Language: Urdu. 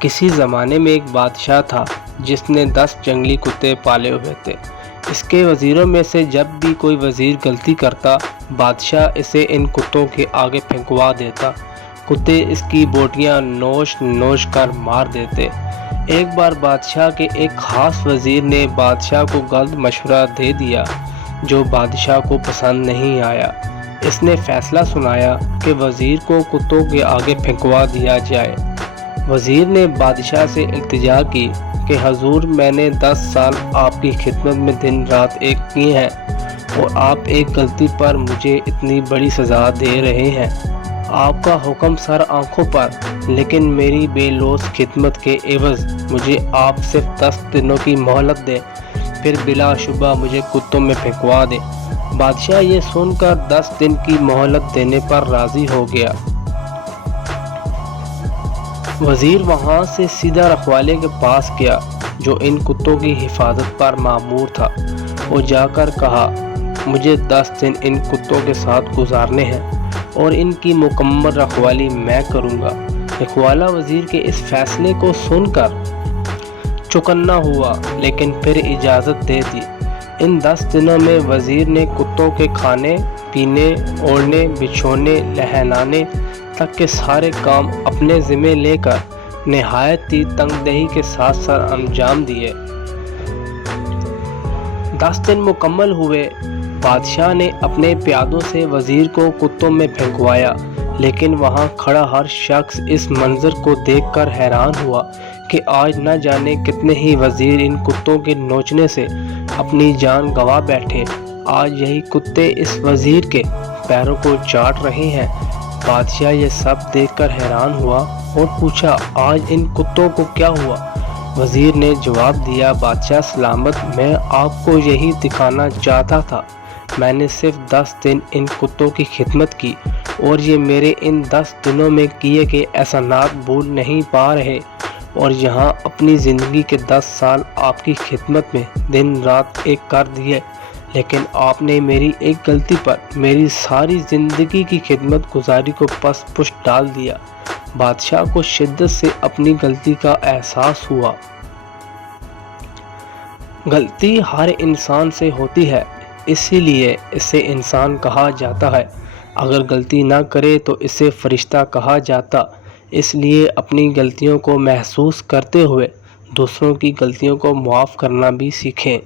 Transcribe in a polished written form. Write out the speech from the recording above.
کسی زمانے میں ایک بادشاہ تھا جس نے 10 جنگلی کتے پالے ہوئے تھے۔ اس کے وزیروں میں سے جب بھی کوئی وزیر غلطی کرتا، بادشاہ اسے ان کتوں کے آگے پھینکوا دیتا۔ کتے اس کی بوٹیاں نوچ نوچ کر مار دیتے۔ ایک بار بادشاہ کے ایک خاص وزیر نے بادشاہ کو غلط مشورہ دے دیا جو بادشاہ کو پسند نہیں آیا۔ اس نے فیصلہ سنایا کہ وزیر کو کتوں کے آگے پھینکوا دیا جائے۔ وزیر نے بادشاہ سے التجا کی کہ حضور، میں نے 10 سال آپ کی خدمت میں دن رات ایک کیے ہیں اور آپ ایک غلطی پر مجھے اتنی بڑی سزا دے رہے ہیں۔ آپ کا حکم سر آنکھوں پر، لیکن میری بے لوث خدمت کے عوض مجھے آپ صرف 10 دنوں کی مہلت دیں، پھر بلا شبہ مجھے کتوں میں پھینکوا دیں۔ بادشاہ یہ سن کر 10 دن کی مہلت دینے پر راضی ہو گیا۔ وزیر وہاں سے سیدھا رکھوالے کے پاس گیا جو ان کتوں کی حفاظت پر مامور تھا، اور جا کر کہا، مجھے 10 دن ان کتوں کے ساتھ گزارنے ہیں اور ان کی مکمل رکھوالی میں کروں گا۔ رکھوالا وزیر کے اس فیصلے کو سن کر چوکنا ہوا، لیکن پھر اجازت دے دی۔ ان 10 دنوں میں وزیر نے کتوں کے کھانے پینے، اوڑھنے بچھونے، نہلانے تک کے سارے کام اپنے ذمہ لے کر نہایت ہی تنگدہی کے ساتھ سر انجام دیے۔ 10 دن مکمل ہوئے۔ بادشاہ نے اپنے پیادوں سے وزیر کو کتوں میں پھینکوایا، لیکن وہاں کھڑا ہر شخص اس منظر کو دیکھ کر حیران ہوا کہ آج نہ جانے کتنے ہی وزیر ان کتوں کے نوچنے سے اپنی جان گنوا بیٹھے۔ آج یہی کتے اس وزیر کے پیروں کو چاٹ رہے ہیں۔ بادشاہ یہ سب دیکھ کر حیران ہوا اور پوچھا، آج ان کتوں کو کیا ہوا؟ وزیر نے جواب دیا، بادشاہ سلامت، میں آپ کو یہی دکھانا چاہتا تھا۔ میں نے صرف 10 دن ان کتوں کی خدمت کی اور یہ میرے ان 10 دنوں میں کیے گئے احسانات بھول نہیں پا رہے، اور یہاں اپنی زندگی کے 10 سال آپ کی خدمت میں دن رات ایک کر دیے، لیکن آپ نے میری ایک غلطی پر میری ساری زندگی کی خدمت گزاری کو پس پش ڈال دیا۔ بادشاہ کو شدت سے اپنی غلطی کا احساس ہوا۔ غلطی ہر انسان سے ہوتی ہے، اسی لیے اسے انسان کہا جاتا ہے۔ اگر غلطی نہ کرے تو اسے فرشتہ کہا جاتا۔ اس لیے اپنی غلطیوں کو محسوس کرتے ہوئے دوسروں کی غلطیوں کو معاف کرنا بھی سیکھیں۔